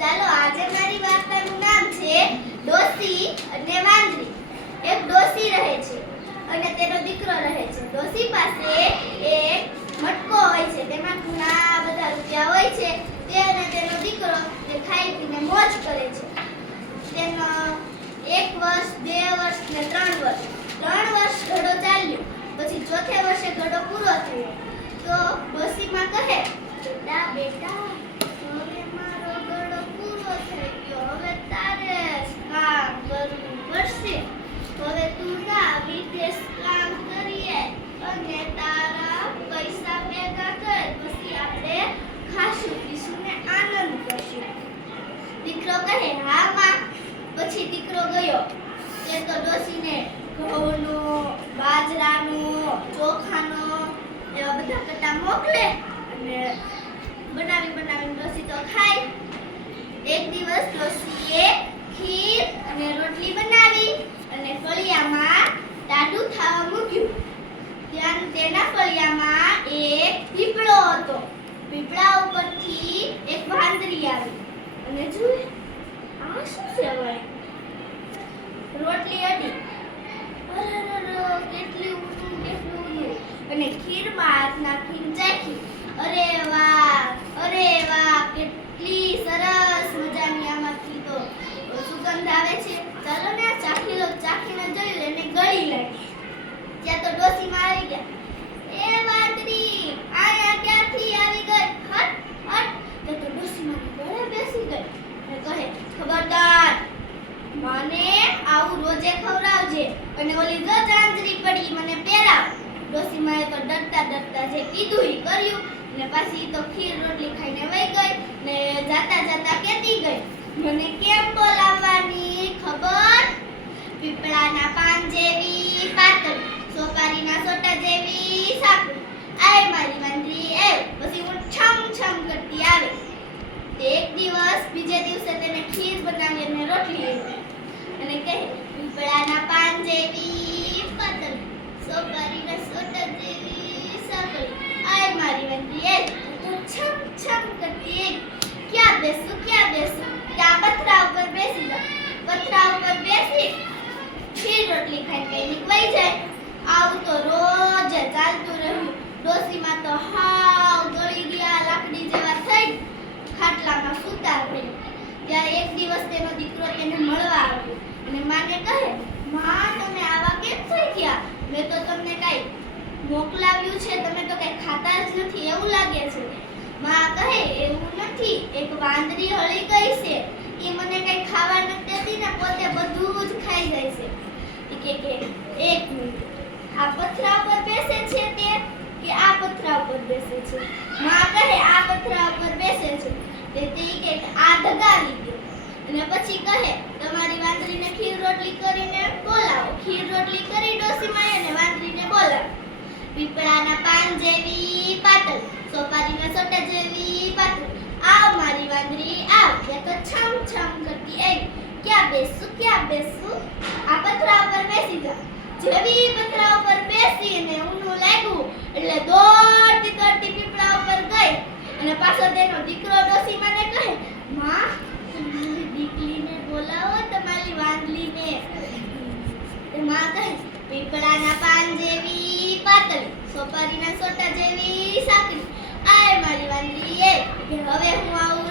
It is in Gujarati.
ચાલો આજે મારી વાર્તાનું નામ છે ડોસી અને વાંદરી. એક ડોસી રહે છે અને તેનો દીકરો રહે છે. ડોસી પાસે એક મટકો હોય છે, તેમાં ઘણા બધા રૂપિયા હોય છે. તે અને તેનો દીકરો તે ખાઈ પીને મોજ કરે છે. તેનો 1 વર્ષ, 2 વર્ષ ને 3 વર્ષ. 3 વર્ષ ઘડો ચાલ્યો. પછી ચોથે વર્ષે ઘડો પૂરો થયો તો ડોસીમાં કહે, બેટા હવે મારો ઘડો પૂરો થઈ ગયો, હવે તારે કામ કરવું પડશે. હવે તું જા વિદેશ કામ કરીએ અને તારા પૈસા ભેગા કર, પછી આપણે ખાશું પીશું ને આનંદ કરશું. દીકરો કહે, હા માં. પછી દીકરો ગયો. તે તો ડોસીને ઘઉંનો, બાજરાનો, ચોખાનો એવા બધા કટા મોકલે અને બનાવી ડોસી તો ખાય. એક દિવસ ડોસીએ ખીર અને રોટલી બનાવી અને ફળિયામાં ટાઢું થવા મૂક્યું. ત્યાં તેના ફળિયામાં એક પીપળો હતો. પીપળા ઉપરથી એક વાંદરી આવી અને જોઈ, આ શું છે ભાઈ? રોટલી હતી. કેટલી ઊંડું અને ખીરમાં હાથ નાખીને ચાખી. અરે વાહ, કેટલી સરસ મજાની આમાંથી તો સુગંધ આવે છે. ચાલો ને ચાખી લો. ચાખીને જોયું એને ગળી લાગી. ત્યાં તો ડોસીમાં આવી ગયા. એ વાંદરી, આયા ક્યાંથી આવી ગઈ? હટ. તો ડોસીમાં ગળે બેસી ગઈ અને કહે, ખબરદાર, મને આવું રોજે ખવડાવજે અને ઓલી જો ચાંદરી પડી મને પહેરાવ. ડોસીમાએ તો ડરતા જે કીધું ઈ કર્યું ને પાછી તો ખીર રોટલી ખાઈને વઈ ગઈ ને જાતા કહેતી ગઈ, મને કેમ બોલાવવાની ખબર? પીપળાના પાન જેવી પાતળી, સોપારીના સોટા જેવી સાંકડી. આય મારી વાંદરી આવ. પછી હું છમ કરતી આવે. એક દિવસ બીજે દિવસે તેને ખીર બનાવી અને રોટલી આપી અને કહે, પીપળાના પાન જેવી પાતળી, સોપારીના સોટા જેવી સાંકળી. આય મારી વાંદરી આવ. તો છમ કરતી ક્યાં બેસું? ત્યાં પથરા ઉપર બેસી જા. પથરા ઉપર બેસી ખીર રોટલી ખાઈને કઈ નીકળી જાય. આવું તો રોજ ચાલતું રહ્યું. ડોસીમાં તો હાવ ગળી ગયા, લાકડી જેવા થઈ ખાટલામાં સૂતા રહી. ત્યારે એક દિવસ તેનો દીકરો તેને મળવા આવ્યો અને માને કહે, માં તમે આવા કેમ થઈ ગયા? મેં તો તમને કઈ મોકલાવ્યું છે, તમે તો કઈ ખાતા જ નથી એવું લાગે છે. માં કહે, એવું નથી, એક વાંદરી હળી ગઈ છે. એ મને કઈ ખાવા નથી દેતી ને પોતે બધું જ ખાઈ જાય છે. કે એક મિનિટ, આ પથરા ઉપર બેસે છે તે કે આ પથરા ઉપર બેસે છે? માં કહે, આ પથરા ઉપર બેસે છે. તે કે આ ધગાવી દો. અને પછી કહે, તમારી વાંદરીને ખીર રોટલી કરીને બોલાવો. ખીર રોટલી કરી ડોસીમાએ અને વાંદરીને બોલાવો. પીપળાના પાન જેવી પાતળ, સોપારીના સોટા જેવી પાતળ. આવ મારી વાંદરી આવ. તે તો છમ કરતી આવી. ક્યાં બેસું? આ પથરા ઉપર બેસી જા. જેવી પથરા ઉપર બેસીને ઊનું લાગ્યું એટલે દોડતી પીપળા ઉપર ગઈ અને પાછો તેનો દીકરો ડોસીમાને કહે, માં તમારી દીકરીને બોલાવો, તમારી વાંદલીને. માં કહે, પીપળાના પાન જેવી પાતળી, સોપારીના સોટા જેવી સાંકડી. આય મારી વાંદરી એ. હવે હું આવું